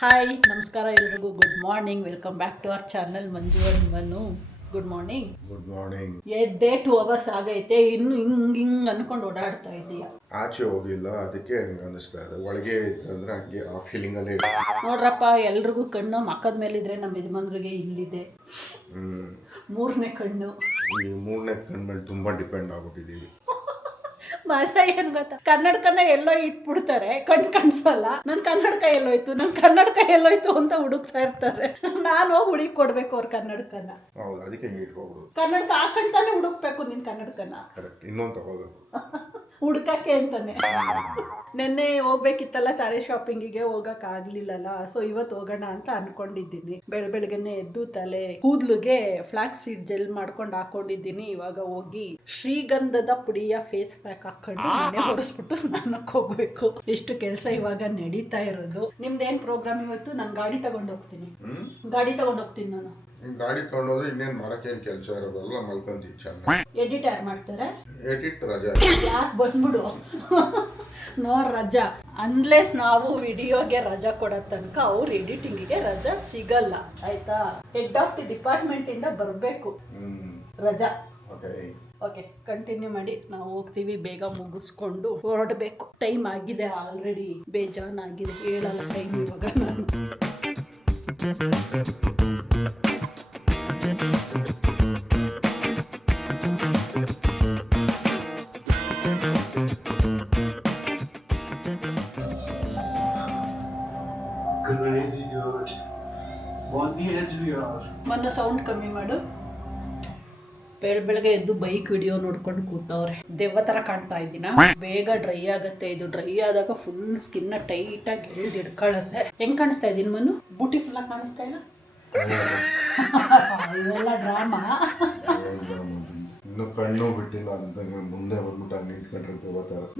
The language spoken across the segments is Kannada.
ಹಾಯ್ ನಮಸ್ಕಾರ ಎಲ್ರಿಗೂ good morning. Welcome back to our channel Manju and Manu. Good morning. Good morning. ಎದ್ದೇ 2 hours ಆಗೈತೆ, ಇನ್ನು ಹಿಂಗ್ ಅನ್ಕೊಂಡು ಓಡಾಡ್ತಾ ಇದೀಯಾ? ಆಚೆ ಹೋಗಿಲ್ಲ, ಅದಕ್ಕೆ ಹಂಗೆ ಅನಿಸ್ತಾ ಇದೆ. ಒಳಗೆ ಅಂದ್ರೆ ಹಂಗೆ ಆ ಫೀಲಿಂಗ್ ಅಲ್ಲೇ ಇದೆ. ನೋಡ್ರಪ್ಪ, ಎಲ್ರಿಗೂ ಕಣ್ಣು ಮಕ್ಕದ ಮೇಲಿದ್ರೆ ನಮ್ಮ ಯಜಮಾನ್ರಿಗೆ ಇಲ್ಲಿದೆ ಮೂರನೇ ಕಣ್ಣು. ಈ ಮೂರನೇ ಕಣ್ಣು ಮೇಲೆ ತುಂಬಾ ಡಿಪೆಂಡ್ ಆಗ್ಬಿಟ್ಟಿದೀವಿ. ಮಜಾ ಏನ್ ಗೊತ್ತಾ, ಕನ್ನಡಕನ ಎಲ್ಲೋ ಇಟ್ಬಿಡ್ತಾರೆ, ಕಾಣಿಸಲ್ಲ. ನನ್ ಕನ್ನಡಕ ಎಲ್ಲೋಯ್ತು ಅಂತ ಹುಡುಕ್ತಾ ಇರ್ತಾರೆ. ನಾನು ಹೋಗಿ ಹುಡುಕಿ ಕೊಡ್ಬೇಕು ಅವ್ರ ಕನ್ನಡಕನ. ಹೌದು, ಅದಕ್ಕೆ ಹಿಂಗೆ ಇಟ್ಕೊಬಿಡು. ಕನ್ನಡಕ ಹಾಕೊಂಡ್ತಾನೆ ಹುಡುಕ್ಬೇಕು ನಿನ್ ಕನ್ನಡಕನ. ಕರೆಕ್ಟ್, ಇನ್ನೊಂದು ತಗೋಬೇಕು ಹುಡ್ಕಕ್ಕೆ ಅಂತಾನೆ. ನೆನ್ನೆ ಹೋಗ್ಬೇಕಿತ್ತಲ್ಲ ಸ್ಯಾರಿ ಶಾಪಿಂಗಿಗೆ, ಹೋಗಕ್ ಆಗ್ಲಿಲ್ಲಲ್ಲ. ಸೊ ಇವತ್ತು ಹೋಗೋಣ ಅಂತ ಅನ್ಕೊಂಡಿದ್ದೀನಿ. ಬೆಳಗ್ಗೆನೆ ಎದ್ದು ತಲೆ ಕೂದ್ಲಿಗೆ ಫ್ಲಾಕ್ಸ್ ಸೀಡ್ ಜೆಲ್ ಮಾಡ್ಕೊಂಡು ಹಾಕೊಂಡಿದ್ದೀನಿ. ಇವಾಗ ಹೋಗಿ ಶ್ರೀಗಂಧದ ಪುಡಿಯ ಫೇಸ್ ಪ್ಯಾಕ್ ಹಾಕೊಂಡು ಮನೆ ಹೊರಿಸ್ಬಿಟ್ಟು ಸ್ನಾನಕ್ಕೆ ಹೋಗ್ಬೇಕು. ಇಷ್ಟು ಕೆಲಸ ಇವಾಗ ನಡೀತಾ ಇರೋದು. ನಿಮ್ದೇನ್ ಪ್ರೋಗ್ರಾಮ್ ಇವತ್ತು? ನಾನು ಗಾಡಿ ತಗೊಂಡು ಹೋಗ್ತೀನಿ ನಾನು. ಗಾಡಿ ತಗೊಂಡೋದ್ರೆ ಇನ್ನೇನ್ ಮಾಡಕ್ಕೆ ಏನ್ ಕೆಲಸ ಇರೋದಲ್ಲ, ಮಲ್ಕೊಂತೀವಿ ಚೆನ್ನಾಗಿ. ಎಡಿಟ್ ಯಾರು ಮಾಡ್ತಾರೆ? ಎಡಿಟ್ ರಜಾ. ಯಾಕೆ ಬಂದ್ಬಿಡು ನೋ ರಜಾ. ಅನ್ಲೆಸ್ ನಾವು ವಿಡಿಯೋಗೆ ರಜಾ ಕೊಡೋ ತನಕ ಅವ್ರು ಎಡಿಟಿಂಗಿಗೆ ರಜಾ ಸಿಗಲ್ಲ, ಆಯ್ತಾ? ಹೆಡ್ ಆಫ್ ದಿ ಡಿಪಾರ್ಟ್ಮೆಂಟ್ ಇಂದ ಬರಬೇಕು ರಜಾ. ಓಕೆ, ಕಂಟಿನ್ಯೂ ಮಾಡಿ. ನಾವು ಹೋಗ್ತೀವಿ, ಬೇಗ ಮುಗಿಸ್ಕೊಂಡು ಹೊರಡಬೇಕು. ಟೈಮ್ ಆಗಿದೆ ಆಲ್ರೆಡಿ, ಬೇಜಾನಾಗಿದೆ. ಹೇಳಲ್ಲ ಟೈಮ್ ಇವಾಗ ನಾನು. ಮೊನ್ನೆ ಸೌಂಡ್ ಕಮ್ಮಿ ಮಾಡು. ಬೆಳಗ್ಗೆ ಎದ್ದು ಬೈಕ್ ವಿಡಿಯೋ ನೋಡ್ಕೊಂಡು ಕೂತವ್ರೆ. ದೆವ್ವ ತರ ಕಾಣ್ತಾ ಇದ್ದೀನ? ಬೇಗ ಡ್ರೈ ಆಗತ್ತೆ ಇದು. ಡ್ರೈ ಆದಾಗ ಫುಲ್ ಸ್ಕಿನ್ ಟೈಟ್ ಆಗಿ ಎಳ್ದು ಹಿಡ್ಕೊಳ್ಳುತ್ತೆ. ಹೆಂಗ್ ಕಾಣಿಸ್ತಾ ಇದ್ದೀನಿ ಮನು? ಬ್ಯೂಟಿಫುಲ್ ಆಗಿ ಕಾಣಿಸ್ತಾ ಇಲ್ಲ? ಇವೆಲ್ಲ ಡ್ರಾಮಾ. ಇನ್ನು ಕಣ್ಣು ಬಿಟ್ಟಿಲ್ಲ ಅಂತ ಮುಂದೆ ಬಂದ್ಬಿಟ್ಟು ನಿಂತ್ಕೊಂಡಿರ್ತೀವಿ.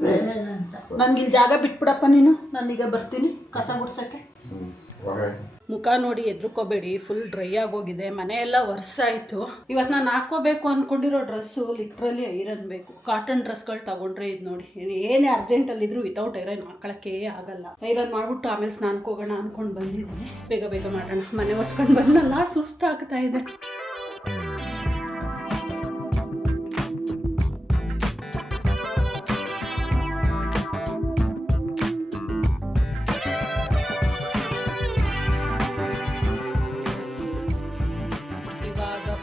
ನನ್ಗೆ ಇಲ್ಲಿ ಜಾಗ ಬಿಟ್ಬಿಡಪ್ಪ ನೀನು, ನಾನೀಗ ಬರ್ತೀನಿ ಕಸ ಗುಡ್ಸಕ್ಕೆ. ಮುಖ ನೋಡಿ ಎದ್ರುಕೋಬೇಡಿ, ಫುಲ್ ಡ್ರೈ ಆಗೋಗಿದೆ. ಮನೆ ಎಲ್ಲ ವರ್ಷ ಆಯ್ತು. ಇವತ್ತು ನಾನು ಹಾಕೋಬೇಕು ಅನ್ಕೊಂಡಿರೋ ಡ್ರೆಸ್ಸು ಲಿಟ್ರಲಿ ಐರನ್ ಬೇಕು. ಕಾಟನ್ ಡ್ರೆಸ್ಗಳು ತಗೊಂಡ್ರೆ ಇದು ನೋಡಿ, ಏನೇ ಅರ್ಜೆಂಟಲ್ಲಿದ್ರು ವಿತೌಟ್ ಐರನ್ ಹಾಕೊಳಕ್ಕೆ ಆಗಲ್ಲ. ಐರನ್ ಮಾಡ್ಬಿಟ್ಟು ಆಮೇಲೆ ಸ್ನಾನಕ್ಕೆ ಹೋಗೋಣ ಅನ್ಕೊಂಡು ಬಂದಿದ್ದೀನಿ. ಬೇಗ ಮಾಡೋಣ. ಮನೆ ಒರೆಸ್ಕೊಂಡು ಬಂದಲ್ಲ, ಸುಸ್ತಾಗ್ತಾ ಇದೆ.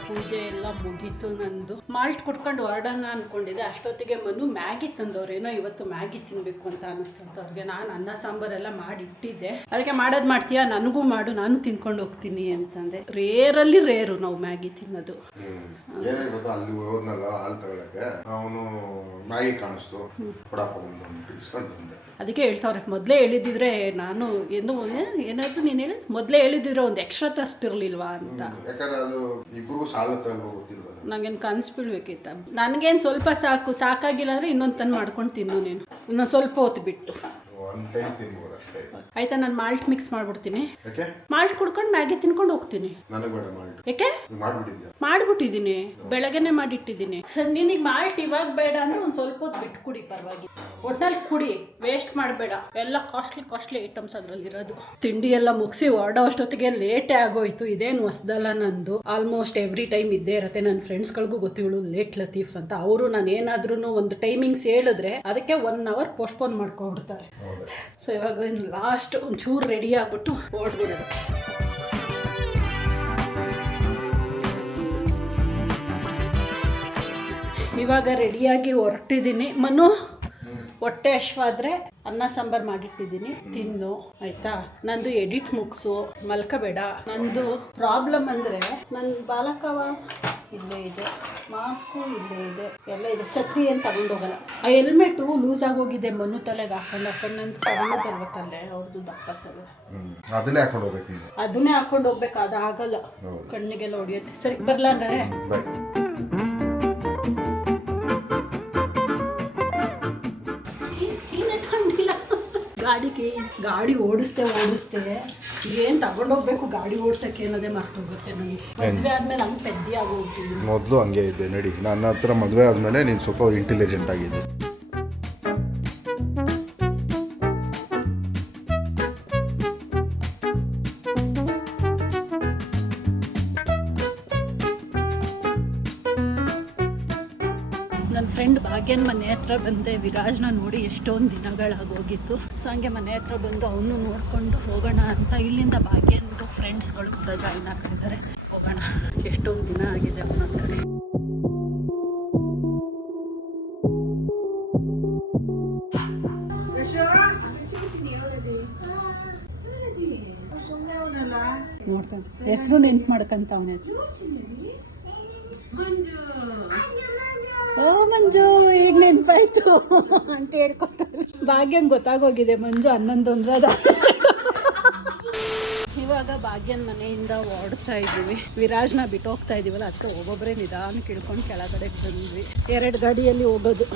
ಪೂಜೆ ಎಲ್ಲ ಮುಗೀತು. ನಂದು ಮಾಲ್ಟ್ ಕುಡ್ಕೊಂಡು ಹೊರಡೋಣ ಅನ್ಕೊಂಡಿದ್ದೆ. ಅಷ್ಟೊತ್ತಿಗೆ ಮನು ಮ್ಯಾಗಿ ತಂದವ್ರೇನೋ. ಇವತ್ತು ಮ್ಯಾಗಿ ತಿನ್ಬೇಕು ಅಂತ ಅನಿಸ್ತಂತ ಅವ್ರಿಗೆ. ನಾನು ಅನ್ನ ಸಾಂಬಾರೆಲ್ಲ ಮಾಡಿ ಇಟ್ಟಿದ್ದೆ. ಅದಕ್ಕೆ ಮಾಡೋದು ಮಾಡ್ತೀಯಾ, ನನಗೂ ಮಾಡು, ನಾನು ತಿನ್ಕೊಂಡು ಹೋಗ್ತೀನಿ ಅಂತಂದೆ. ರೇರಲ್ಲಿ ರೇರು ನಾವು ಮ್ಯಾಗಿ ತಿನ್ನೋದು. ಅಲ್ಲಿ ಹೋದ್ನಲ್ಲ ಹಾಲು ತಗೊಳಕ್ಕೆ, ಅವನು ಮ್ಯಾಗಿ ಕಾಣಿಸ್ತು, ಅದಕ್ಕೆ ಹೇಳ್ತಾವ್ರೆ. ಮೊದಲೇ ಹೇಳಿದಿದ್ರೆ ನಾನು ಏನಾದ್ರು ನೀನು ಹೇಳಿದ್ ಮೊದಲೇ ಹೇಳಿದಿದ್ರೆ ಒಂದು ಎಕ್ಸ್ಟ್ರಾ ತರ್ತಿರ್ಲಿಲ್ವಾ ಅಂತ. ನಂಗೇನು ಕನ್ಸು ಬೀಳ್ಬೇಕಿತ್ತ? ನನಗೇನು ಸ್ವಲ್ಪ ಸಾಕಾಗಿಲ್ಲ ಅಂದರೆ ಇನ್ನೊಂದು ತಂದು ಮಾಡ್ಕೊಂಡು ತಿನ್ನು ನೀನು, ಇನ್ನೊಂದು ಸ್ವಲ್ಪ ಹೊತ್ತು ಬಿಟ್ಟು. ಆಯ್ತಾ, ನಾನು ಮಾಲ್ಟ್ ಮಿಕ್ಸ್ ಮಾಡ್ಬಿಡ್ತೀನಿ. ಮಾಲ್ಟ್ ಕುಡ್ಕೊಂಡು ಮ್ಯಾಗಿ ತಿನ್ಕೊಂಡು ಹೋಗ್ತೀನಿ. ಯಾಕೆ? ಮಾಡ್ಬಿಟ್ಟಿದ್ದೀನಿ, ಬೆಳಗ್ಗೆನೆ ಮಾಡಿಟ್ಟಿದ್ದೀನಿ. ಸರ್ ನಿನಗೆ ಮಾಲ್ಟ್ ಇವಾಗ ಬೇಡ ಅಂದ್ರೆ ಒಂದು ಸ್ವಲ್ಪ ಹೊತ್ತು ಬಿಟ್ಟು ಕುಡಿ, ಪರವಾಗಿ. ಒಟ್ನಲ್ಲಿ ಕುಡಿ, ವೇಸ್ಟ್ ಮಾಡಬೇಡ. ಎಲ್ಲ ಕಾಸ್ಟ್ಲಿ ಐಟಮ್ಸ್ ಅದರಲ್ಲಿರೋದು. ತಿಂಡಿ ಎಲ್ಲ ಮುಗಿಸಿ ಹೊರಡೋ ಅಷ್ಟೊತ್ತಿಗೆ ಲೇಟೇ ಆಗೋಯ್ತು. ಇದೇನು ಹೊಸ್ದಲ್ಲ ನಂದು. ಆಲ್ಮೋಸ್ಟ್ ಎವ್ರಿ ಟೈಮ್ ಇದ್ದೇ ಇರುತ್ತೆ. ನನ್ನ ಫ್ರೆಂಡ್ಸ್ಗಳಿಗೂ ಗೊತ್ತಿವಳು ಲೇಟ್ ಲತೀಫ್ ಅಂತ. ಅವರು ನಾನು ಏನಾದ್ರೂ ಒಂದು ಟೈಮಿಂಗ್ಸ್ ಹೇಳಿದ್ರೆ ಅದಕ್ಕೆ 1 hour ಪೋಸ್ಟ್ಪೋನ್ ಮಾಡ್ಕೊಬಿಡ್ತಾರೆ. ಸೊ ಇವಾಗ ಲಾಸ್ಟ್ ಒಂಚೂರು ರೆಡಿ ಆಗ್ಬಿಟ್ಟು ಓಡ್ಬಿಡೋದು. ಇವಾಗ ರೆಡಿಯಾಗಿ ಹೊರಟಿದ್ದೀನಿ. ಮನು, ಹೊಟ್ಟೆ ಹಶ್ವಾದ್ರೆ ಅನ್ನ ಸಾಂಬಾರು ಮಾಡಿಟ್ಟಿದ್ದೀನಿ, ತಿನ್ನು ಆಯ್ತಾ? ನಂದು ಎಡಿಟ್ ಮುಗಿಸು, ಮಲ್ಕಬೇಡ. ನಂದು ಪ್ರಾಬ್ಲಮ್ ಅಂದರೆ ನನ್ನ ಬಾಲಕವ ಇಲ್ಲೇ ಇದೆ, ಮಾಸ್ಕು ಇಲ್ಲೇ ಇದೆ, ಎಲ್ಲ ಇದೆ. ಛತ್ರಿ ಏನು ತಗೊಂಡೋಗಲ್ಲ. ಆ ಹೆಲ್ಮೆಟು ಲೂಸ್ ಆಗೋಗಿದೆ. ಮನು ತಲೆಗೆ ಹಾಕೊಂಡು ನಂದು ಸಣ್ಣದಲ್ವ ತಲೆ, ಅವ್ರದ್ದು ದಪ್ಪ ತಲೆ. ಅದನ್ನೇ ಹಾಕೊಂಡು ಹೋಗ್ಬೇಕು. ಅದು ಆಗಲ್ಲ, ಕಣ್ಣಿಗೆಲ್ಲ ಹೊಡಿಯುತ್ತೆ. ಸರಿ, ಬರ್ಲಾ ಅಂದರೆ? ಗಾಡಿ ಓಡಿಸ್ತೆ ಏನ್ ತಗೊಂಡೋಗ್ಬೇಕು ಗಾಡಿ ಓಡಿಸಕ್ಕೆ ಅನ್ನೋದೇ ಮರ್ತೋಗುತ್ತೆ ನನಗೆ. ಮದುವೆ ಆದ್ಮೇಲೆ ಹಂಗೆ ಪೆದ್ದಿ ಆಗೋಗ್ಬಿಟ್ಟಿದ್ದೀನಿ. ಮೊದಲು ಹಂಗೆ ಇದ್ದೆ ನಡಿ. ನನ್ನ ಹತ್ರ ಮದುವೆ ಆದ್ಮೇಲೆ ನೀನು ಸ್ವಲ್ಪ ಇಂಟೆಲಿಜೆಂಟ್ ಆಗಿದೆ. ಫ್ರೆಂಡ್ ಭಾಗ್ಯನ ಮನೆ ಹತ್ರ ಬಂದೆ. ವಿರಾಜ್ನ ನೋಡಿ ಎಷ್ಟೊಂದು ದಿನಗಳಾಗೋಗಿತ್ತು. ಸೊ ಹಂಗೆ ಮನೆ ಹತ್ರ ಬಂದು ಅವನು ನೋಡಿಕೊಂಡು ಹೋಗೋಣ ಅಂತ ಇಲ್ಲಿಂದ ಭಾಗ್ಯಂದು ಫ್ರೆಂಡ್ಸ್ಗಳು ಕೂಡ ಜಾಯಿನ್ ಆಗ್ತಿದ್ದಾರೆ. ಹೋಗೋಣ, ಎಷ್ಟೊಂದು ದಿನ ಆಗಿದೆ ಅವನ ಕಡೆ. ನೋಡ್ತಾನೆ, ಹೆಸರು ನೆನ್ಪು ಮಾಡ್ಕಂತ ಅವನೇ. ಓ ಮಂಜು, ಈಗ ನೆನ್ಪಾಯ್ತು ಅಂತ ಹೇಳ್ಕೊಟ್ಟ. ಭಾಗ್ಯಂಗೆ ಗೊತ್ತಾಗೋಗಿದೆ ಮಂಜು 11 ಅಂದ್ರೆ. ಇವಾಗ ಭಾಗ್ಯನ ಮನೆಯಿಂದ ಓಡ್ತಾ ಇದ್ದೀವಿ. ವಿರಾಜ್ನ ಬಿಟ್ಟು ಹೋಗ್ತಾ ಇದೀವಲ್ಲ, ಅದಕ್ಕೆ ಒಬ್ಬೊಬ್ಬರೇ ನಿಧಾನ ಕೇಳ್ಕೊಂಡು ಕೆಳಗಡೆ ಬಂದ್ವಿ. 2 ಗಾಡಿಯಲ್ಲಿ ಹೋಗೋದು.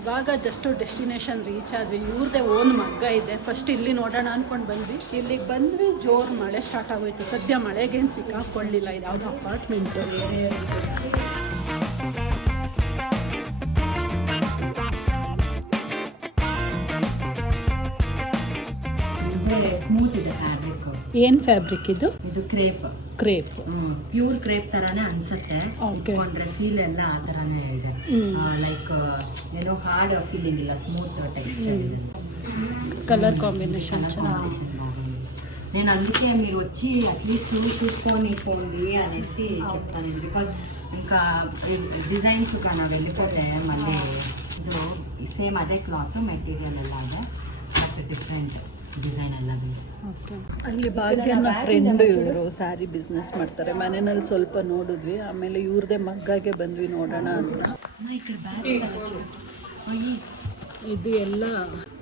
ಇವಾಗ ಜಸ್ಟ್ ಡೆಸ್ಟಿನೇಷನ್ ರೀಚ್ ಆದ್ವಿ. ಇವ್ರದೇ ಓನ್ ಮಗ್ಗ ಇದೆ. ಫಸ್ಟ್ ಇಲ್ಲಿ ನೋಡೋಣ ಅನ್ಕೊಂಡು ಬಂದ್ವಿ. ಇಲ್ಲಿಗೆ ಬಂದ್ವಿ, ಜೋರು ಮಳೆ ಸ್ಟಾರ್ಟ್ ಆಗೋಯ್ತು. ಸದ್ಯ ಮಳೆಗೇನು ಸಿಕ್ಕಾಕೊಳ್ಳಿಲ್ಲ. ಇದು ಯಾವುದೋ ಅಪಾರ್ಟ್ಮೆಂಟ್. ಸ್ಮೂತ್ ಇದೆ ಫ್ಯಾಬ್ರಿಕ್. ಏನ್ ಫ್ಯಾಬ್ರಿಕ್ ಇದು? ಇದು ಕ್ರೇಪ್. ಕ್ರೇಪ್ ಪ್ಯೂರ್ ಕ್ರೇಪ್ ತರಾನೇ ಅನ್ಸುತ್ತೆ. ಉಟ್ಕೊಂಡ್ರೆ ಫೀಲ್ ಎಲ್ಲ ಆ ತರಾನೇ ಇದೆ. ಲೈಕ್ ಏನೋ ಹಾರ್ಡ್ ఫీలింగ్ ಇಲ್ಲ, స్మూత్ టెక్స్చర్ ಇದೆ. కలర్ కాంబినేషన్ ಚೆನ್ನಾಗಿದೆ. నేను అందుకే మీరు వచ్చి అట్లీస్ట్ చూసుకోండి అనేసి చెప్తాను. బికాజ్ ఇంకా డిజైన్స్ ನಾವು వెళ్ళిపోతే మళ్ళీ ಇದು ಸೇಮ್ ಅದೇ ಕ್ಲಾತ್ ಮೆಟೀರಿಯಲ್ ಎಲ್ಲ ಇದೆ, ಬಟ್ ಡಿಫ್ರೆಂಟ್ ಡಿಸೈನ್ ಎಲ್ಲ ಇದೆ. ಅಲ್ಲಿ ಭಾಗ್ಯನ ಫ್ರೆಂಡ್ ಇವರು ಸ್ಯಾರಿ ಬಿಸ್ನೆಸ್ ಮಾಡ್ತಾರೆ. ಮನೆಯಲ್ಲಿ ಸ್ವಲ್ಪ ನೋಡಿದ್ವಿ, ಆಮೇಲೆ ಇವ್ರದೇ ಮಗ್ಗಾಗೆ ಬಂದ್ವಿ ನೋಡೋಣ ಅಂತ. ಇದು ಎಲ್ಲ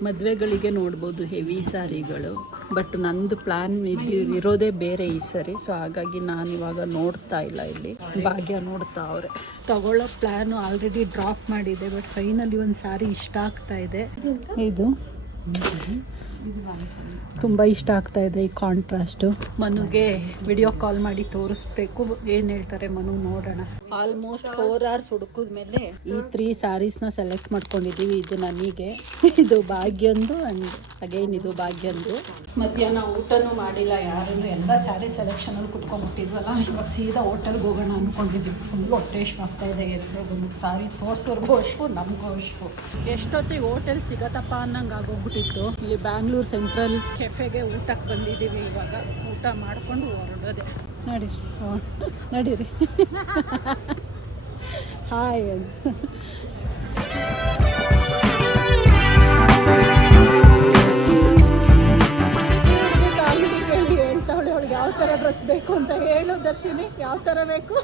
ಮದುವೆಗಳಿಗೆ ನೋಡ್ಬೋದು ಹೆವಿ ಸ್ಯಾರಿಗಳು. ಬಟ್ ನಂದು ಪ್ಲ್ಯಾನ್ ಇರೋದೇ ಬೇರೆ ಈ ಸರಿ. ಸೊ ಹಾಗಾಗಿ ನಾನು ಇವಾಗ ನೋಡ್ತಾ ಇಲ್ಲ. ಇಲ್ಲಿ ಭಾಗ್ಯ ನೋಡ್ತಾ ಅವ್ರೆ. ತಗೊಳ್ಳೋ ಪ್ಲ್ಯಾನು ಆಲ್ರೆಡಿ ಡ್ರಾಪ್ ಮಾಡಿದೆ. ಬಟ್ ಫೈನಲಿ ಒಂದು ಸ್ಯಾರಿ ಇಷ್ಟ ಆಗ್ತಾ ಇದೆ. ಇದು ತುಂಬ ಇಷ್ಟ ಆಗ್ತಾ ಇದೆ. ಈ ಕಾಂಟ್ರಾಸ್ಟು ಮನುಗೆ ವಿಡಿಯೋ ಕಾಲ್ ಮಾಡಿ ತೋರಿಸ್ಬೇಕು, ಏನು ಹೇಳ್ತಾರೆ ಮನು ನೋಡೋಣ. ಆಲ್ಮೋಸ್ಟ್ 4 hours ಹುಡುಕಿದ ಮೇಲೆ ಈ 3 ಸ್ಯಾರೀಸ್ನ ಸೆಲೆಕ್ಟ್ ಮಾಡ್ಕೊಂಡಿದ್ದೀವಿ. ಇದು ನನಗೆ, ಇದು ಭಾಗ್ಯಂದು, ಆ್ಯಂಡ್ ಅಗೈನ್ ಇದು ಭಾಗ್ಯಂದು. ಮಧ್ಯಾಹ್ನ ಊಟನೂ ಮಾಡಿಲ್ಲ ಯಾರೂ. ಎಲ್ಲ ಸ್ಯಾರಿ ಸೆಲೆಕ್ಷನಲ್ಲಿ ಕುತ್ಕೊಂಡ್ಬಿಟ್ಟಿದ್ವಲ್ಲ, ಇವಾಗ ಸೀದಾ ಹೋಟೆಲ್ಗೆ ಹೋಗೋಣ ಅಂದ್ಕೊಂಡಿದ್ವಿ. ಫುಲ್ ಹೊಟ್ಟೆ ಆಗ್ತಾ ಇದೆ. ಎಲ್ಲರೂ ಸಾರಿ ತೋರಿಸೋರ್ಗೂ ಅಷ್ಟು ನಮಗೂ ಅಷ್ಟು. ಎಷ್ಟೊತ್ತಿಗೆ ಹೋಟೆಲ್ ಸಿಗತ್ತಪ್ಪ ಅನ್ನಂಗೆ ಆಗೋಗ್ಬಿಟ್ಟಿತ್ತು. ಇಲ್ಲಿ ಬ್ಯಾಂಗ್ಳೂರ್ ಸೆಂಟ್ರಲ್ ಕೆಫೆಗೆ ಊಟಕ್ಕೆ ಬಂದಿದ್ದೀವಿ. ಇವಾಗ ಊಟ ಮಾಡಿಕೊಂಡು ಹೊರಡೋದೆ. ನಡೀರಿ ಹಾಯ್. ಹೇಳ್ತಾವಳೆ ಅವಳಿಗೆ ಯಾವ ಥರ ಡ್ರೆಸ್ ಬೇಕು ಅಂತ. ಹೇಳು ದರ್ಶಿನಿ, ಯಾವ ಥರ ಬೇಕು?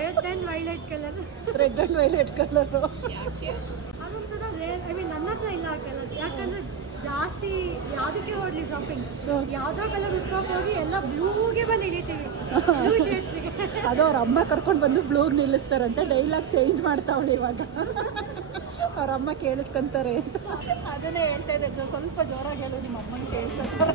Red and violet colour. Red and violet colour. I mean ನನ್ನ ಹತ್ರ ಇಲ್ಲ ಆ ಕಲರ್. ಯಾಕಂದ್ರೆ ಜಾಸ್ತಿ ಯಾವುದಕ್ಕೆ ಹೊಡ್ಲಿ ಶಾಪಿಂಗ್, ಯಾವುದೋ ಕಲರ್ ಉಟ್ಕೋಕೆ ಹೋಗಿ ಎಲ್ಲ ಬ್ಲೂಗೆ ಬಂದು ಹಿಡಿತೀವಿ. ಅದು ಅವ್ರ ಅಮ್ಮ ಕರ್ಕೊಂಡು ಬಂದು ಬ್ಲೂಗೆ ನಿಲ್ಲಿಸ್ತಾರಂತೆ. ಡೈಲಾಗ್ ಚೇಂಜ್ ಮಾಡ್ತಾವಳು ಇವಾಗ. ಅವ್ರ ಅಮ್ಮ ಕೇಳಿಸ್ಕೊಂತಾರೆ ಅಂತ ಅದನ್ನೇ ಹೇಳ್ತಾ ಇದ್ದೆ. ಸ್ವಲ್ಪ ಜೋರಾಗಿ ಹೇಳು, ನಿಮ್ಮ ಅಮ್ಮನ ಕೇಳಿಸ್ತಾರೆ.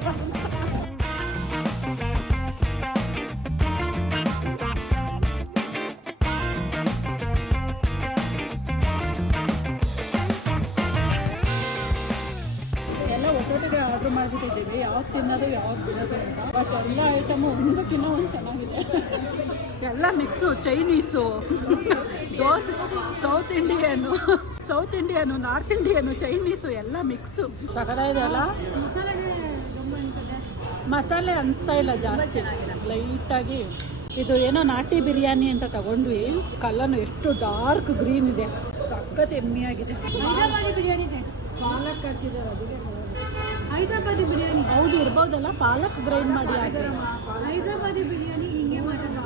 ಒಟ್ಟೊಟ್ಟಿಗೆ ಆರ್ಡ್ರ್ ಮಾಡಿಬಿಟ್ಟಿದ್ದೀವಿ. ಯಾವ್ದು ತಿನ್ನೋದು ಯಾವ್ದು ಬಿಡೋದು ಅಂತ. ಬಟ್ ಎಲ್ಲ ಐಟಮು ಒಂದಕ್ಕಿಂತ ಒಂದು ಚೆನ್ನಾಗಿದೆ. ಎಲ್ಲ mix, Chinese, dosa, south Indian, north Indian, Chinese ಎಲ್ಲ ಮಿಕ್ಸು. ಇದೆ ಅಲ್ಲ. ಮಸಾಲೆ ಅನಿಸ್ತಾ ಇಲ್ಲ ಜಾಸ್ತಿ, ಲೈಟಾಗಿ. ಇದು ಏನೋ ನಾಟಿ ಬಿರಿಯಾನಿ ಅಂತ ತಗೊಂಡ್ವಿ. ಕಲ್ಲನ್ನು ಎಷ್ಟು ಡಾರ್ಕ್ ಗ್ರೀನ್ ಇದೆ, ಸಖತ್ ಎಮ್ಮಿಯಾಗಿದೆ. ಹೈದರಾಬಾದಿ ಬಿರಿಯಾನಿ ಇದೆ, ಪಾಲಕ್ ಹಾಕಿದ್ದಾರೆ. ಅದಕ್ಕೆ ಹೈದರಾಬಾದಿ ಬಿರಿಯಾನಿ ಹೌದು ಇರ್ಬೋದಲ್ಲ, ಪಾಲಕ್ ಗ್ರೈಂಡ್ ಮಾಡಿ ಹಾಕಿ. ಹೈದರಾಬಾದಿ ಬಿರಿಯಾನಿ ಹಿಂಗೆ ಮಾಡೋಣ.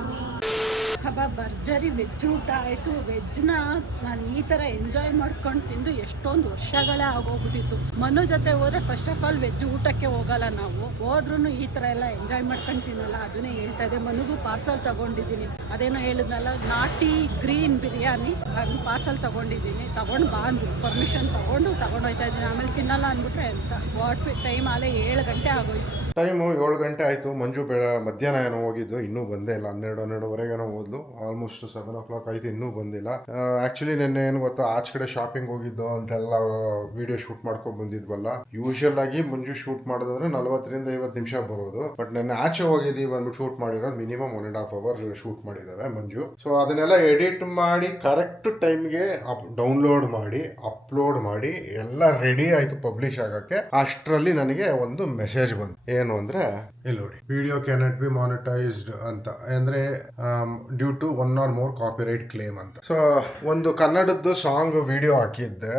ಹಬ್ಬ ಭರ್ಜರಿ ವೆಜ್ ಊಟ ಆಯಿತು. ವೆಜ್ನ ನಾನು ಈ ಥರ ಎಂಜಾಯ್ ಮಾಡ್ಕೊಂಡು ತಿಂದು ಎಷ್ಟೊಂದು ವರ್ಷಗಳೇ ಆಗೋಗ್ಬಿಟ್ಟಿತ್ತು. ಮನು ಜೊತೆ ಹೋದರೆ ಫಸ್ಟ್ ಆಫ್ ಆಲ್ ವೆಜ್ ಊಟಕ್ಕೆ ಹೋಗಲ್ಲ ನಾವು. ಹೋದ್ರೂ ಈ ಥರ ಎಲ್ಲ ಎಂಜಾಯ್ ಮಾಡ್ಕೊಂಡು ತಿನ್ನಲ್ಲ. ಅದನ್ನೇ ಹೇಳ್ತಾ ಇದ್ದೆ. ಮನುಗೂ ಪಾರ್ಸಲ್ ತೊಗೊಂಡಿದ್ದೀನಿ. ಅದೇನೋ ಹೇಳಿದ್ನಲ್ಲ, ನಾಟಿ ಗ್ರೀನ್ ಬಿರಿಯಾನಿ, ಅದನ್ನ ಪಾರ್ಸಲ್ ತೊಗೊಂಡಿದ್ದೀನಿ. ತೊಗೊಂಡು ಬಂದು ಪರ್ಮಿಷನ್ ತೊಗೊಂಡು ಹೋಗ್ತಾ ಇದ್ದೀನಿ. ಆಮೇಲೆ ತಿನ್ನಲ್ಲ ಅಂದ್ಬಿಟ್ರೆ ಅಂತ. ವಾಟ್ ಟೈಮ್ ಆಲೇ 7 ಗಂಟೆ ಆಗೋಯ್ತು. ಟೈಮು 7 ಗಂಟೆ ಆಯಿತು. ಮಂಜು ಮಧ್ಯಾಹ್ನ ಏನೋ ಹೋಗಿದ್ದು, ಇನ್ನೂ ಬಂದೇ ಇಲ್ಲ. 12:30ವರೆಗೇನೋ ಹೋದ್ಲು. ಆಲ್ಮೋಸ್ಟ್ 7 o'clock ಆಯ್ತು, ಇನ್ನೂ ಬಂದಿಲ್ಲ. ಆ್ಯಕ್ಚುಲಿ ನಿನ್ನೆ ಏನು ಗೊತ್ತಾ, ಆಚೆ ಕಡೆ ಶಾಪಿಂಗ್ ಹೋಗಿದ್ದು ಅಂತೆಲ್ಲ ವಿಡಿಯೋ ಶೂಟ್ ಮಾಡ್ಕೊಂಡು ಬಂದಿದ್ವಲ್ಲ. ಯೂಶುವಲ್ ಆಗಿ ಮಂಜು ಶೂಟ್ ಮಾಡೋದಂದ್ರೆ 40 to 50 ನಿಮಿಷ ಬರೋದು. ಬಟ್ ನೆನ್ನೆ ಆಚೆ ಹೋಗಿದ್ದೀವಿ ಬಂದ್ಬಿಟ್ಟು ಶೂಟ್ ಮಾಡಿರೋದು ಮಿನಿಮಮ್ 1.5 hour ಶೂಟ್ ಮಾಡಿದ್ದಾವೆ ಮಂಜು. ಸೊ ಅದನ್ನೆಲ್ಲ ಎಡಿಟ್ ಮಾಡಿ ಕರೆಕ್ಟ್ ಟೈಮ್ಗೆ ಡೌನ್ಲೋಡ್ ಮಾಡಿ ಅಪ್ಲೋಡ್ ಮಾಡಿ ಎಲ್ಲ ರೆಡಿ ಆಯಿತು ಪಬ್ಲಿಷ್ ಆಗೋಕ್ಕೆ. ಅಷ್ಟರಲ್ಲಿ ನನಗೆ ಒಂದು ಮೆಸೇಜ್ ಬಂತು. ಏನು ಅಂದ್ರೆ ಇಲ್ಲಿ ನೋಡಿ, ವಿಡಿಯೋ ಕ್ಯಾನಾಟ್ ಬಿ ಮಾನಿಟೈಸ್ಡ್ ಅಂತ, ಅಂದ್ರೆ due to 1 or more copyright claim ಅಂತ. ಸೊ ಒಂದು ಕನ್ನಡದ್ದು ಸಾಂಗ್ ವಿಡಿಯೋ ಹಾಕಿದ್ದೆ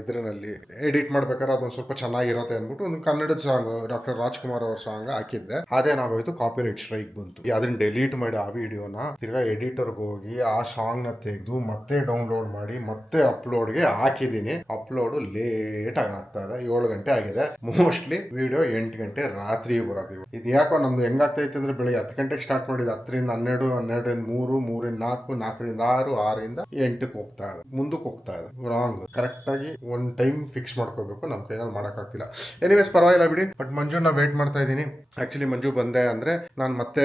ಇದರಲ್ಲಿ ಎಡಿಟ್ ಮಾಡ್ಬೇಕಾದ್ರೆ ಅದೊಂದು ಸ್ವಲ್ಪ ಚೆನ್ನಾಗಿರತ್ತೆ ಅಂದ್ಬಿಟ್ಟು ಒಂದು ಕನ್ನಡದ ಸಾಂಗ್ ಡಾಕ್ಟರ್ ರಾಜ್ಕುಮಾರ್ ಅವ್ರ ಸಾಂಗ್ ಹಾಕಿದ್ದೆ. ಅದೇನಾಗೋಯ್ತು, ಕಾಪಿರೈಟ್ ಸ್ಟ್ರೈಕ್ ಬಂತು. ಅದನ್ನ ಡೆಲೀಟ್ ಮಾಡಿ ಆ ವಿಡಿಯೋನ ತಿರ್ಗಾ ಎಡಿಟರ್ಗೆ ಹೋಗಿ ಆ ಸಾಂಗ್ ನ ತೆಗೆದು ಮತ್ತೆ ಡೌನ್ಲೋಡ್ ಮಾಡಿ ಮತ್ತೆ ಅಪ್ಲೋಡ್ಗೆ ಹಾಕಿದೀನಿ. ಅಪ್ಲೋಡ್ ಲೇಟ್ ಆಗಿ ಆಗ್ತಾ ಇದೆ. 7 ಗಂಟೆ ಆಗಿದೆ. ಮೋಸ್ಟ್ಲಿ ವಿಡಿಯೋ 8 ಗಂಟೆ ರಾತ್ರಿ ಬರೋದು. ಇದು ಯಾಕೋ ನಮ್ದು ಹೆಂಗಾಗ್ತೈತೆ ಅಂದ್ರೆ ಬೆಳಿಗ್ಗೆ 10 ಗಂಟೆಗೆ ಸ್ಟಾರ್ಟ್ ಮಾಡಿದ್ದು 10 ರಿಂದ 12, 12 ರಿಂದ 3, 3 ರಿಂದ 4, 4 ರಿಂದ 6, 6 ರಿಂದ 8ಕ್ಕೆ ಹೋಗ್ತಾ ಇದೆ, ಮುಂದಕ್ಕೆ ಹೋಗ್ತಾ ಇದೆ. ರಾಂಗ್. ಕರೆಕ್ಟ್ ಆಗಿ ಒಂದು ಟೈಮ್ ಫಿಕ್ಸ್ ಮಾಡ್ಕೋಬೇಕು. ನಮ್ಮ ಕೈಯಲ್ಲಿ ಮಾಡೋಕ್ಕಾಗ್ತಿಲ್ಲ. ಎನಿವೇಸ್ ಪರವಾಗಿಲ್ಲ ಬಿಡಿ. ಬಟ್ ಮಂಜುನ ವೇಟ್ ಮಾಡ್ತಾ ಇದ್ದೀನಿ. ಆಕ್ಚುಲಿ ಮಂಜು ಬಂದೆ ಅಂದ್ರೆ ನಾನು ಮತ್ತೆ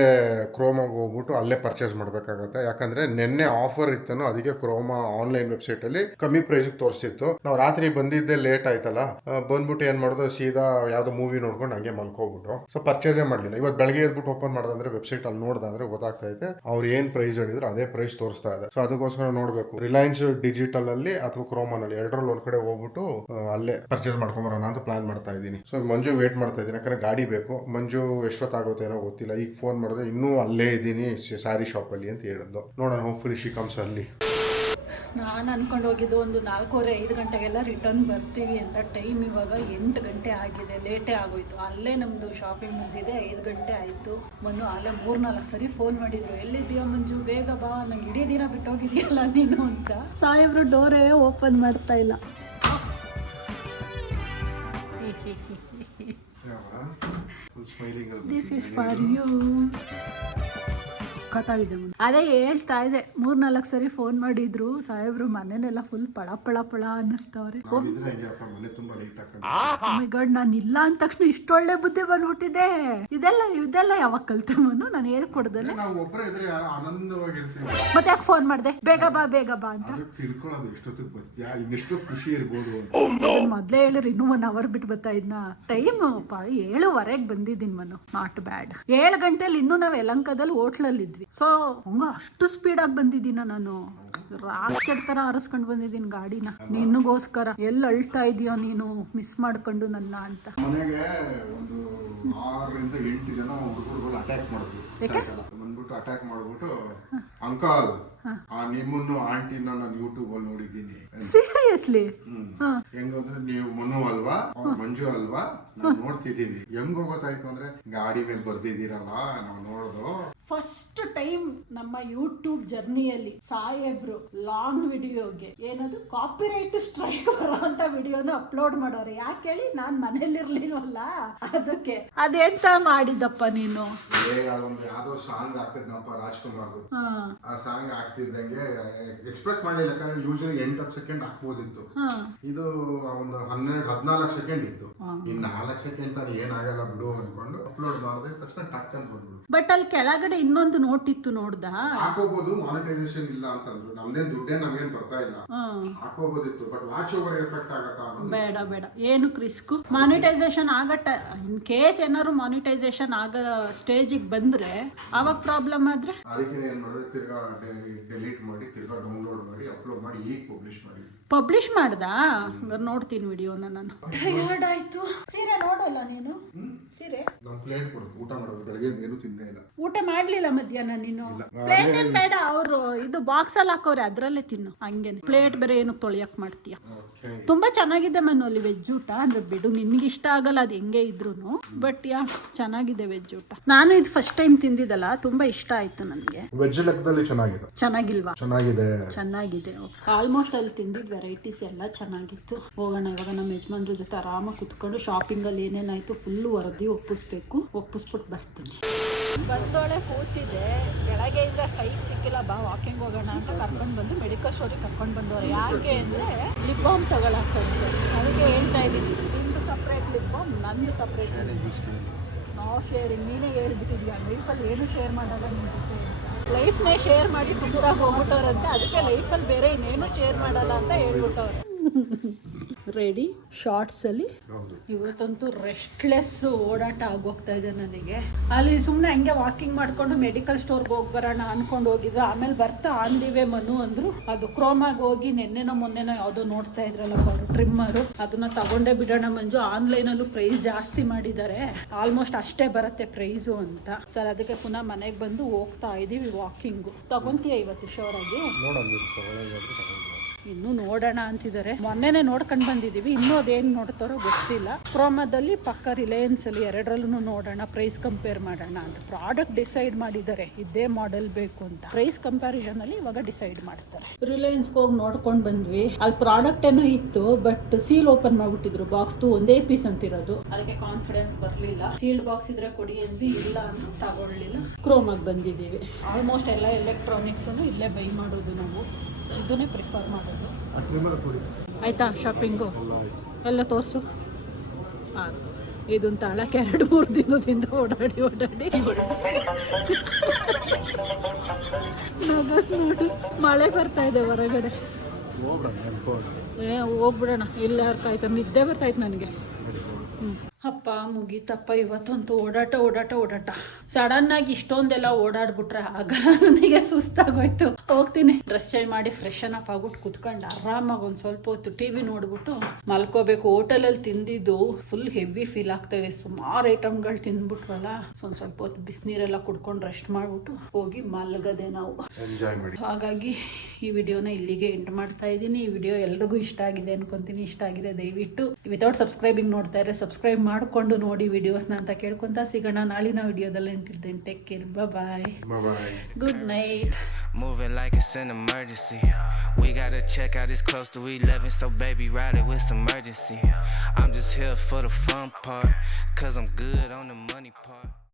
ಕ್ರೋಮಾಗೆ ಹೋಗ್ಬಿಟ್ಟು ಅಲ್ಲೇ ಪರ್ಚೇಸ್ ಮಾಡ್ಬೇಕಾಗತ್ತೆ. ಯಾಕಂದ್ರೆ ನಿನ್ನೆ ಆಫರ್ ಇತ್ತನು, ಅದಕ್ಕೆ ಕ್ರೋಮಾ ಆನ್ಲೈನ್ ವೆಬ್ಸೈಟ್ ಅಲ್ಲಿ ಕಮ್ಮಿ ಪ್ರೈಸ್ ತೋರಿಸ್ತಿತ್ತು. ನಾವು ರಾತ್ರಿ ಬಂದಿದ್ದೆ ಲೇಟ್ ಆಯ್ತಲ್ಲ, ಬಂದ್ಬಿಟ್ಟು ಏನ್ ಮಾಡೋದು, ಸೀದಾ ಯಾವ್ದೋ ಮೂವಿ ನೋಡ್ಕೊಂಡು ಹಂಗೆ ಮಲ್ಕೋಗ್ಬಿಟ್ಟು. ಸೊ ಪರ್ಚೇಸೇ ಮಾಡಲಿಲ್ಲ. ಇವತ್ತು ಬೆಳಗ್ಗೆ ಎದ್ಬಿಟ್ಟು ಓಪನ್ ಮಾಡೋದಂದ್ರೆ ವೆಬ್ಸೈಟ್ ಅಲ್ಲಿ ನೋಡ್ದಂದ್ರೆ ಗೊತ್ತಾಗ್ತಾ ಇದೆ ಅವ್ರು ಏನ್ ಪ್ರೈಸ್ ಹೇಳಿದ್ರು ಅದೇ ಪ್ರೈಸ್ ತೋರಿಸ್ತಾ ಇದೆ. ಸೊ ಅದಕ್ಕೋಸ್ಕರ ನೋಡ್ಬೇಕು, ರಿಲಯನ್ಸ್ ಡಿಜಿಟಲ್ ಅಲ್ಲಿ ಅಥವಾ ಕ್ರೋಮಾನಲ್ಲಿ ಎರಡರಲ್ಲಿ ಒಂದ್ ಕಡೆ ಹೋಗ್ಬಿಟ್ಟು ಅಲ್ಲೇ ಪರ್ಚೇಸ್ ಮಾಡ್ಕೊಂಬರೋಣ ಅಂತ ಪ್ಲಾನ್ ಮಾಡ್ತಾ ಇದ್ದೀನಿ. ಸೊ ಮಂಜು ವೇಟ್ ಮಾಡ್ತಾ ಇದ್ದೀನಿ, ಯಾಕಂದ್ರೆ ಗಾಡಿ ಬೇಕು. ಮಂಜು ಎಷ್ಟೊತ್ತಾಗುತ್ತೆ ಏನೋ ಗೊತ್ತಿಲ್ಲ. ಈಗ ಫೋನ್ ಮಾಡಿದ್ರೆ ಇನ್ನೂ ಅಲ್ಲೇ ಇದ್ದೀನಿ ಸ್ಯಾರಿ ಶಾಪ್ ಅಲ್ಲಿ ಅಂತ ಹೇಳಿದ್ದು. ನೋಡೋಣ, ಹೋಪ್ಫುಲಿ ಶಿ ಕಮ್ಸ್ ಅಲ್ಲಿ. ನಾನು ಅನ್ಕೊಂಡು ಹೋಗಿದ್ದು ಒಂದು 4:30, 5 ಗಂಟೆಗೆಲ್ಲ ರಿಟರ್ನ್ ಬರ್ತೀವಿ ಅಂತ. ಟೈಮ್ ಇವಾಗ 8 ಗಂಟೆ ಆಗಿದೆ. ಲೇಟೇ ಆಗೋಯ್ತು. ಅಲ್ಲೇ ನಮ್ಮದು ಶಾಪಿಂಗ್ ಮುಗಿದಿದೆ. 5 ಗಂಟೆ ಆಯಿತು. ಮನು ಅಲ್ಲೇ 3-4 ಸರಿ ಫೋನ್ ಮಾಡಿದ್ರು, ಎಲ್ಲಿದ್ದೀಯಾ ಮಂಜು, ಬೇಗ ಬಾ, ನಂಗೆ ಇಡೀ ದಿನ ಬಿಟ್ಟೋಗಿದೆಯಲ್ಲ ನೀನು ಅಂತ. ಸಾಹೇಬ್ರು ಡೋರೇ ಓಪನ್ ಮಾಡ್ತಾ ಇಲ್ಲ. This is for you. ಅದೇ ಹೇಳ್ತಾ ಇದೆ, 3-4 ಸರಿ ಫೋನ್ ಮಾಡಿದ್ರು ಸಾಹೇಬ್ರು. ಮನೆನೆಲ್ಲ ಫುಲ್ ಪಳ ಪಳ ಪಳ ಅನ್ನಿಸ್ತವ್ರೆ. ಗಡ್, ನಾನು ಇಲ್ಲ ಅಂದ ತಕ್ಷಣ ಇಷ್ಟೊಳ್ಳೆ ಬುದ್ಧಿ ಬಂದ್ಬಿಟ್ಟಿದೆ. ಇದೆಲ್ಲ ಯಾವಾಗ ಕಲ್ತೆ ಮನು? ನಾನು ಹೇಳ್ಕೊಡ್ದಲ್ಲ. ಮತ್ತೆ ಯಾಕೆ ಫೋನ್ ಮಾಡ್ದೆ, ಬೇಗ ಬಾ ಅಂತ? ಮೊದ್ಲೇ ಹೇಳಿರಿ, ಇನ್ನೂ 1 hour ಬಿಟ್ಟು ಬರ್ತಾ ಇದ್ನ. ಟೈಮ್ 7:15 ಬಂದಿದ್ದೀನಿ ಮನು. Not bad. 7 ಗಂಟೆಲಿ ಇನ್ನೂ ನಾವು ಯಲಹಂಕದಲ್ಲಿ ಹೋಟ್ಲಲ್ಲಿ ಇದ್ವಿ. ಸೊ ಹಂಗ ಅಷ್ಟು ಸ್ಪೀಡ್ ಆಗಿ ಬಂದಿದ್ದೀನ ನಾನು. ರಾಕೆಟ್ ತರ ಹಾರಿಸ್ಕೊಂಡು ಬಂದಿದ್ದೀನಿ ಗಾಡಿನ ನಿನ್ನಗೋಸ್ಕರ. ಎಲ್ಲಿ ಅಳ್ತಾ ಇದೀಯೋ ನೀನು ಮಿಸ್ ಮಾಡ್ಕೊಂಡು ನನ್ನ ಅಂತ. ಮನೆಗೆ ಒಂದು 6 ರಿಂದ 8 ಜನ ಹುಡುಗರುಗಳು ಅಟ್ಯಾಕ್ ಮಾಡಿದ್ರು. ಬಂದ್ಬಿಟ್ಟು ಅಟ್ಯಾಕ್ ಮಾಡ್ಬಿಟ್ಟು, ಅಂಕಲ್ ನಿಮ್ಮನ್ನು ಆಂಟಿನ ನಾನು ಯೂಟ್ಯೂಬ್ ಅಲ್ಲಿ ನೋಡಿದ್ದೀನಿ. ಸೀರಿಯಸ್ಲಿ? ಹೆಂಗಂದ್ರೆ ನೀವು ಮನು ಅಲ್ವಾ, ಮಂಜು ಅಲ್ವಾ, ನಾವು ನೋಡ್ತಿದೀವಿ. ಹೆಂಗ್ ಗೊತ್ತಾಯ್ತು ಅಂದ್ರೆ ಗಾಡಿ ಮೇಲೆ ಬರ್ದಿದ್ದೀರಲ್ಲ, ನಾವು ನೋಡೋದು. ಫಸ್ಟ್ ಟೈಮ್ ನಮ್ಮ ಯೂಟ್ಯೂಬ್ ಜರ್ನಿಯಲ್ಲಿ ಸಾಹೇಬ್ರು ಲಾಂಗ್ ವಿಡಿಯೋಗೆ ಏನದು ಕಾಪಿರೈಟ್ ಸ್ಟ್ರೈಕ್ ಬರೋ ಅಂತ ವಿಡಿಯೋನ ಅಪ್ಲೋಡ್ ಮಾಡೋರು. ಯಾಕೆ ಹೇಳಿ, ನಾನ್ ಮನೇಲಿರ್ಲಿಲ್ವಲ್ಲ ಅದಕ್ಕೆ. ಅದೆಂತ ಮಾಡಿದ್ದಪ್ಪ ನೀನು? ಯಾವ್ದೋ ಸಾಂಗ್ ಹಾಕಿದ್ನಪ್ಪ ರಾಜ್ಕುಮಾರ್ದು. ಆ ಸಾಂಗ್ ಹಾಕ್ತಿದ್ದಂಗೆ ಎಕ್ಸ್ಪೆಕ್ಟ್ ಮಾಡಿಲ್ಲ, ಯಾಕಂದ್ರೆ ಯೂಶಲಿ 8-10 ಸೆಕೆಂಡ್ ಹಾಕ್ಬೋದಿತ್ತು. ಇದು ಒಂದು 12-14 ಸೆಕೆಂಡ್ ಇತ್ತು. ಇನ್ 4 ಸೆಕೆಂಡ್ ತಾನು ಏನಾಗಲ್ಲ ಬಿಡು ಅನ್ಕೊಂಡು ಅಪ್ಲೋಡ್ ಮಾಡಿದ ತಕ್ಷಣ ಟಕ್ ಅಂತ ಬಂದ್ಬಿಡು. ಬಟ್ ಅಲ್ಲಿ ಕೆಳಗಡೆ ಇನ್ನೊಂದು ನೋಟ್ ಇತ್ತು, ನೋಡ್ದ? ಹಾಕೋಬಹುದು, ಮಾನಿಟೈಸೇಷನ್ ಇಲ್ಲ ಅಂತಂದ್ರು. ನಮ್ದೇನ್ ದುಡ್ಡೇ ನಮ್ಗೇನ್ ಬರ್ತಾ ಇಲ್ಲ. ಹಾಕೋಬಹುದಿತ್ತು, ಬಟ್ ವಾಚ್ ಓವರ್ ಎಫೆಕ್ಟ್ ಆಗತ್ತಾ? ಬೇಡ ಏನು ರಿಸ್ಕ್. ಮಾನಿಟೈಸೇಷನ್ ಆಗಟ್ಟ, ಇನ್ ಕೇಸ್ ಏನಾದ್ರು ಮಾನಿಟೈಸೇಷನ್ ಆಗ ಸ್ಟೇಜಿಗೆ ಬಂದ್ರೆ ಅವಾಗ ಪ್ರಾಬ್ಲಮ್ ಆದ್ರೆ ಅದಕ್ಕೆ ಏನ್ ಮಾಡಿದ್ರೆ ತಿರ್ಗಾ ಡಿಲೀಟ್ ಮಾಡಿ ತಿರ್ಗಾ ಡೌನ್ಲೋಡ್ ಮಾಡಿ ಅಪ್ಲೋಡ್ ಮಾಡಿ ಈಗ ಪಬ್ಲಿಷ್ ಮಾಡ್ದಾ? ಹಂಗಾರೆ ನೋಡ್ತೀನಿ ವಿಡಿಯೋನ ನಾನು. ಟಯರ್ಡ್ ಆಯ್ತು. ಸೀರೆ ನೋಡಲ್ಲ ನೀನು? ಸೀರೆ ಪ್ಲೇಟ್ ಕೊಡು, ಊಟ ಮಾಡೋದು. ಬೆಳಗ್ಗೆ ಏನು ತಿಂದೇ ಇಲ್ಲ. ಊಟ ಮಾಡ್ಲಿಲ್ಲ ಮಧ್ಯಾಹ್ನ ನೀನು? ಪ್ಲೇಟ್ ಏನ್ ಬೇಡ, ಅವರು ಇದು ಬಾಕ್ಸ್ ಅಲ್ಲಿ ಹಾಕೋರೆ ಅದ್ರಲ್ಲೇ ತಿನ್ನು. ಹಂಗೇನೆ ಪ್ಲೇಟ್ ಬೇರೆ ಏನು ತೊಳಿಯಕ್ ಮಾಡ್ತೀಯ? ತುಂಬಾ ಚೆನ್ನಾಗಿದೆ ಮನು ಅಲ್ಲಿ ವೆಜ್ ಊಟ. ಅಂದ್ರೆ ಬಿಡು, ನಿನ್ಗೆ ಇಷ್ಟ ಆಗಲ್ಲ ಅದು ಹೆಂಗೆ ಇದ್ರೂನು. ಬಟ್ ಚೆನ್ನಾಗಿದೆ ವೆಜ್ ಊಟ. ನಾನು ಇದು ಫಸ್ಟ್ ಟೈಮ್ ತಿಂದಿದ್ದಲ್ಲ, ತುಂಬಾ ಇಷ್ಟ ಆಯ್ತು ನನಗೆ. ವೆಜ್ ಲೆಕ್ಕದಲ್ಲಿ ಚೆನ್ನಾಗಿದೆ. ಚೆನ್ನಾಗಿಲ್ವಾ? ಚೆನ್ನಾಗಿದೆ. ಆಲ್ಮೋಸ್ಟ್ ಅಲ್ಲಿ ತಿಂದಿದ್ ವೆರೈಟೀಸ್ ಎಲ್ಲ ಚೆನ್ನಾಗಿತ್ತು. ಹೋಗೋಣ ಇವಾಗ ನಮ್ಮ ಯಜಮಾನ್ರ ಜೊತೆ ಆರಾಮಾಗಿ ಕುತ್ಕೊಂಡು ಶಾಪಿಂಗ್ ಅಲ್ಲಿ ಏನೇನಾಯ್ತು ಫುಲ್ ವರದಿ ಒಪ್ಪಿಸ್ಬಿಟ್ಟು ಬರ್ತೀನಿ. ಬಂದೋಳೆ ಕೂತಿದೆ, ಬೆಳಗ್ಗೆಯಿಂದ ಕೈಗೆ ಸಿಕ್ಕಿಲ್ಲ. ಬಾ ವಾಕಿಂಗ್ ಹೋಗೋಣ ಅಂತ ಕರ್ಕೊಂಡು ಬಂದು ಮೆಡಿಕಲ್ ಸ್ಟೋರಿಗೆ ಕರ್ಕೊಂಡು ಬಂದವ್ರೆ. ಯಾಕೆ ಅಂದರೆ ಲಿಪ್ ಬಾಮ್ ತಗೊಳಕ್ಕೆ. ಅದಕ್ಕೆ ಹೇಳ್ತಾ ಇದ್ದೀನಿ, ನಿಂದು ಸಪ್ರೇಟ್ ಲಿಪ್ ಬಾಮ್, ನಂದು ಸಪ್ರೇಟ್. No sharing. ನೀನೇ ಹೇಳ್ಬಿಟ್ಟಿದ್ಯಾ ಲೈಫಲ್ಲಿ ಏನು ಶೇರ್ ಮಾಡಲ್ಲ ನಿಮ್ಮ ಜೊತೆ ಅಂತ. ಲೈಫ್ನೇ ಶೇರ್ ಮಾಡಿ ಸುಸ್ತಾಗಿ ಹೋಗ್ಬಿಟ್ಟವ್ರಂತೆ, ಅದಕ್ಕೆ ಲೈಫಲ್ಲಿ ಬೇರೆ ಇನ್ನೇನು ಶೇರ್ ಮಾಡಲ್ಲ ಅಂತ ಹೇಳ್ಬಿಟ್ಟವ್ರೆ. ರೆಡಿ ಶಾರ್ಟ್ಸಲ್ಲಿ ಇವತ್ತಂತೂ ರೆಸ್ಟ್ಲೆಸ್ ಓಡಾಟ ಆಗೋಗ್ತಾ ಇದೆ ನನಗೆ. ಅಲ್ಲಿ ಸುಮ್ಮನೆ ಹಂಗೆ ವಾಕಿಂಗ್ ಮಾಡ್ಕೊಂಡು ಮೆಡಿಕಲ್ ಸ್ಟೋರ್ಗೆ ಹೋಗಿ ಬರೋಣ ಅನ್ಕೊಂಡು ಹೋಗಿದ್ವಿ. ಆಮೇಲೆ ಬರ್ತಾ ಆಂದಿವೆ ಮನು ಅಂದ್ರು. ಅದು ಕ್ರೋಮಾಗಿ ಹೋಗಿ ಮೊನ್ನೆನೋ ಯಾವುದೋ ನೋಡ್ತಾ ಇದ್ರಲ್ಲ ಅವರು ಟ್ರಿಮ್ಮರು, ಅದನ್ನ ತಗೊಂಡೇ ಬಿಡೋಣ ಮಂಜು. ಆನ್ಲೈನಲ್ಲೂ ಪ್ರೈಸ್ ಜಾಸ್ತಿ ಮಾಡಿದ್ದಾರೆ, ಆಲ್ಮೋಸ್ಟ್ ಅಷ್ಟೇ ಬರುತ್ತೆ ಪ್ರೈಸು ಅಂತ. ಸರ್ ಅದಕ್ಕೆ ಪುನಃ ಮನೆಗೆ ಬಂದು ಹೋಗ್ತಾ ಇದೀವಿ ವಾಕಿಂಗು. ತಗೊಂತೀಯ ಇವತ್ತು ಶೋರಾಗಿ? ಇನ್ನೂ ನೋಡೋಣ ಅಂತಿದ್ದಾರೆ. ಮೊನ್ನೆನೇ ನೋಡ್ಕೊಂಡು ಬಂದಿದ್ದೀವಿ, ಇನ್ನೂ ಅದೇನು ನೋಡ್ತಾರೋ ಗೊತ್ತಿಲ್ಲ. ಕ್ರೋಮಾದಲ್ಲಿ ಪಕ್ಕ ರಿಲಯನ್ಸಲ್ಲಿ ಎರಡರಲ್ಲೂ ನೋಡೋಣ, ಪ್ರೈಸ್ ಕಂಪೇರ್ ಮಾಡೋಣ ಅಂತ. ಪ್ರಾಡಕ್ಟ್ ಡಿಸೈಡ್ ಮಾಡಿದ್ದಾರೆ ಇದೇ ಮಾಡೆಲ್ ಬೇಕು ಅಂತ. ಪ್ರೈಸ್ ಕಂಪ್ಯಾರಿಸನಲ್ಲಿ ಇವಾಗ ಡಿಸೈಡ್ ಮಾಡ್ತಾರೆ. ರಿಲಯನ್ಸ್ಗೆ ಹೋಗಿ ನೋಡ್ಕೊಂಡು ಬಂದ್ವಿ. ಅಲ್ಲಿ ಪ್ರಾಡಕ್ಟ್ ಏನೋ ಇತ್ತು, ಬಟ್ ಸೀಲ್ ಓಪನ್ ಮಾಡಿಬಿಟ್ಟಿದ್ರು. ಬಾಕ್ಸ್ ಒಂದೇ ಪೀಸ್ ಅಂತಿರೋದು, ಅದಕ್ಕೆ ಕಾನ್ಫಿಡೆನ್ಸ್ ಬರಲಿಲ್ಲ. ಸೀಲ್ಡ್ ಬಾಕ್ಸ್ ಇದ್ರೆ ಕೊಡಿ ಅಂದ್ವಿ, ಇಲ್ಲ ಅಂತ ತಗೊಳ್ಳಿಲ್ಲ. ಕ್ರೋಮಾಗಿ ಬಂದಿದ್ದೀವಿ. ಆಲ್ಮೋಸ್ಟ್ ಎಲ್ಲ ಎಲೆಕ್ಟ್ರಾನಿಕ್ಸ್ ಇಲ್ಲೇ ಬೈ ಮಾಡೋದು ನಾವು, ಇದನ್ನೇ ಪ್ರಿಫರ್ ಮಾಡೋದು. ಆಯ್ತಾ ಶಾಪಿಂಗು ಎಲ್ಲ ತೋರಿಸು. ಇದನ್ನ ತಾಳಕ್ಕೆ 2-3 ದಿನದಿಂದ ಓಡಾಡಿ ನೋಡು, ಮಳೆ ಬರ್ತಾ ಇದೆ ಹೊರಗಡೆ. ಹೋಗ್ಬಿಡೋಣ, ಇಲ್ಲ ಕಾಯ್ತಾ ನಿದ್ದೆ ಬರ್ತಾಯ್ತು ನನಗೆ. ಅಪ್ಪ ಮುಗೀತಪ್ಪ ಇವತ್ತಂತೂ ಓಡಾಟ. ಸಡನ್ ಆಗಿ ಇಷ್ಟೊಂದೆಲ್ಲ ಓಡಾಡ್ಬಿಟ್ರೆ ಆಗಲ್ಲ, ನನಗೆ ಸುಸ್ತಾಗೋಯ್ತು. ಹೋಗ್ತೀನಿ, ಡ್ರೆಸ್ ಚೇಂಜ್ ಮಾಡಿ ಫ್ರೆಶ್ ಅಪ್ ಆಗ್ಬಿಟ್ಟು ಕುತ್ಕೊಂಡು ಆರಾಮಾಗಿ ಒಂದು ಸ್ವಲ್ಪ ಹೊತ್ತು ಟಿವಿ ನೋಡ್ಬಿಟ್ಟು ಮಲ್ಕೋಬೇಕು. ಹೋಟೆಲಲ್ಲಿ ತಿಂದಿದ್ದು ಫುಲ್ ಹೆವಿ ಫೀಲ್ ಆಗ್ತಾ ಇದೆ. ಸುಮಾರು ಐಟಮ್ಗಳು ತಿಂದ್ಬಿಟ್ವಲ್ಲ, ಸ್ವಲ್ಪ ಹೊತ್ತು ಬಿಸಿನೀರೆಲ್ಲ ಕುಡ್ಕೊಂಡು ರೆಸ್ಟ್ ಮಾಡ್ಬಿಟ್ಟು ಹೋಗಿ ಮಲ್ಗದೆ ನಾವು. ಹಾಗಾಗಿ ಈ ವಿಡಿಯೋನ ಇಲ್ಲಿಗೆ ಎಂಡ್ ಮಾಡ್ತಾ ಇದ್ದೀನಿ. ಈ ವಿಡಿಯೋ ಎಲ್ರಿಗೂ ಇಷ್ಟ ಆಗಿದೆ ಅನ್ಕೊಂತೀನಿ. ಇಷ್ಟ ಆಗಿದೆ ದಯವಿಟ್ಟು ವಿತೌಟ್ ಸಬ್ಸ್ಕ್ರೈಬಿಂಗ್ ನೋಡ್ತಾ ಇದ್ರೆ ಸಬ್ಸ್ಕ್ರೈಬ್ ಮಾಡಿಕೊಂಡು ನೋಡಿ ವಿಡಿಯೋಸ್ನ ಅಂತ ಕೇಳ್ಕೊಂತ ಸಿಗೋಣ ನಾಳಿನ ವಿಡಿಯೋದಲ್ಲಿ. ಎಂಟಿರ್ತೇನೆ. Take care, bye, good night. Moving like it's an emergency. We gotta check out, it's close to 11, so baby ride it with some urgency. I'm just here for the fun part, cause I'm good on the money part.